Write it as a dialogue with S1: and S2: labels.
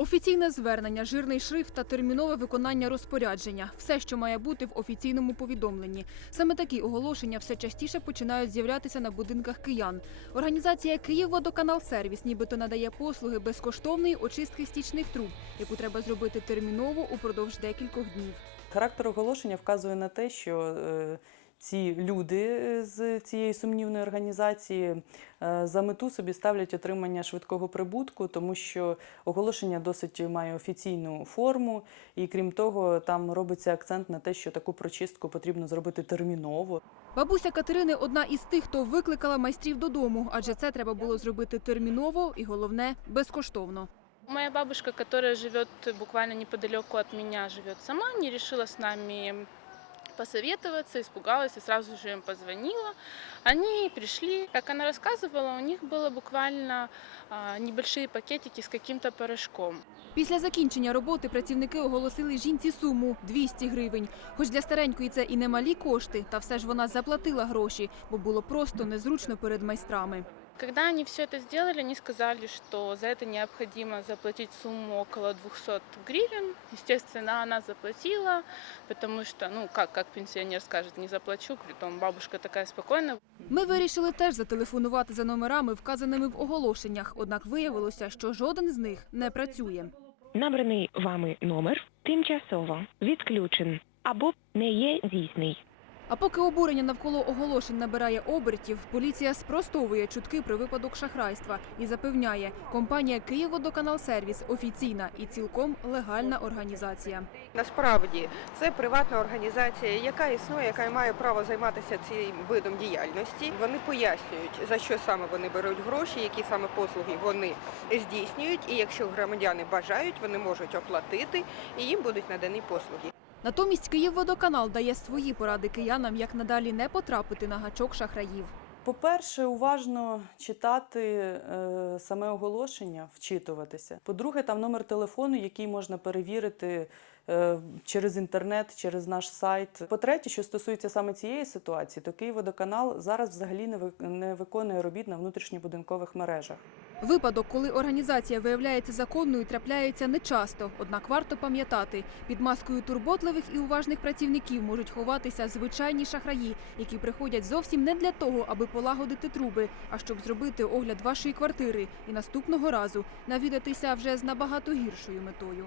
S1: Офіційне звернення, жирний шрифт та термінове виконання розпорядження все, що має бути в офіційному повідомленні. Саме такі оголошення все частіше починають з'являтися на будинках киян. Організація «Київводоканалсервіс» нібито надає послуги безкоштовної очистки стічних труб, яку треба зробити терміново упродовж декількох днів.
S2: Характер оголошення вказує на те, що е, ці люди з цієї сумнівної організації е, за мету собі ставлять отримання швидкого прибутку, тому що оголошення досить має офіційну форму, і крім того, там робиться акцент на те, що таку прочистку потрібно зробити терміново.
S1: Бабуся Катерини одна із тих, хто викликала майстрів додому, адже це треба було зробити терміново і головне безкоштовно.
S3: Моя бабушка, которая живет буквально неподалеку от меня, живет сама, не решила с нами посоветоваться, испугалась и сразу же им позвонила. Они пришли, как она рассказывала, у них было буквально небольшие пакетики с каким-то порошком.
S1: Після закінчення роботи працівники оголосили жінці суму 200 гривень. Хоч для старенької це і немалі кошти, та все ж вона заплатила гроші, бо було просто незручно перед майстрами.
S3: Когда они все это сделали, они сказали, что за это необходимо заплатить сумму около 200 гривен. Естественно, она заплатила, потому что, ну, как, как пенсионер скажет, не заплачу, притом бабушка такая спокойная.
S1: Ми вирішили теж зателефонувати за номерами, вказаними в оголошеннях. Однак виявилося, що жоден з них не працює.
S4: Набраний вами номер тимчасово відключен або не є дійсний.
S1: А поки обурення навколо оголошень набирає обертів, поліція спростовує чутки про випадок шахрайства і запевняє, компанія «Київводоканалсервіс» офіційна і цілком легальна організація.
S5: Насправді це приватна організація, яка існує, яка має право займатися цим видом діяльності. Вони пояснюють за що саме вони беруть гроші, які саме послуги вони здійснюють. І якщо громадяни бажають, вони можуть оплатити і їм будуть надані послуги.
S1: Натомість «Київводоканал» дає свої поради киянам, як надалі не потрапити на гачок шахраїв.
S2: По-перше, уважно читати е, саме оголошення, вчитуватися. По-друге, там номер телефону, який можна перевірити е, через інтернет, через наш сайт. По-третє, що стосується саме цієї ситуації, то Київводоканал зараз взагалі не ви- не виконує робіт на внутрішньобудинкових мережах.
S1: Випадок, коли організація виявляється законною, трапляється нечасто. Однак варто пам'ятати, під маскою турботливих і уважних працівників можуть ховатися звичайні шахраї, які приходять зовсім не для того, аби полагодити труби, а щоб зробити огляд вашої квартири і наступного разу навідатися вже з набагато гіршою метою.